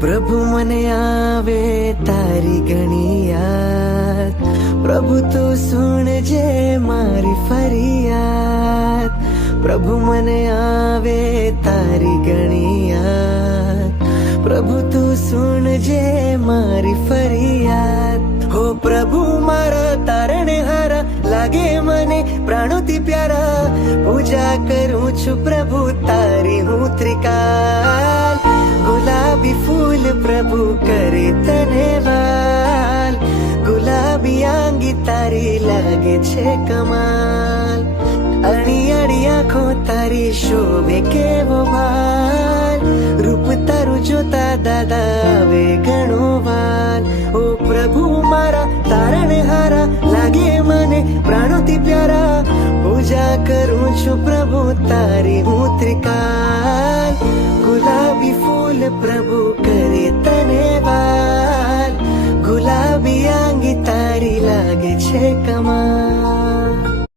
પ્રભુ મને આવે તારી ઘણી યાદ, પ્રભુ તું સુણજે મારી ફરિયાદ. પ્રભુ મને આવે તારી ઘણી યાદ, પ્રભુ તું સુણજે મારી ફરિયાદ. હો પ્રભુ મારા તારણહારા, લાગે મને પ્રાણોથી પ્યારા. પૂજા કરું છું પ્રભુ તારી હું ત્રિકાલ. ગુલાબી ફૂલ પ્રભુ કરે તને વાલ, ગુલાબી આંગી તારી લાગે છે કમાલ. અણી અણી આંખો તારી શોભે કેવો ભાલ, રૂપ તારું જોતા દાદા આવે ઘણો વાલ. ઓ પ્રભુ મારા તારણહારા, લાગે મને પ્રાણોથી પ્યારા. પૂજા કરું છું પ્રભુ તારી હું ત્રિકાલ. ગુલાબી ફૂલ પ્રભુ કરે તને વાલ, ગુલાબી આંગી તારી લાગે છે કમાલ.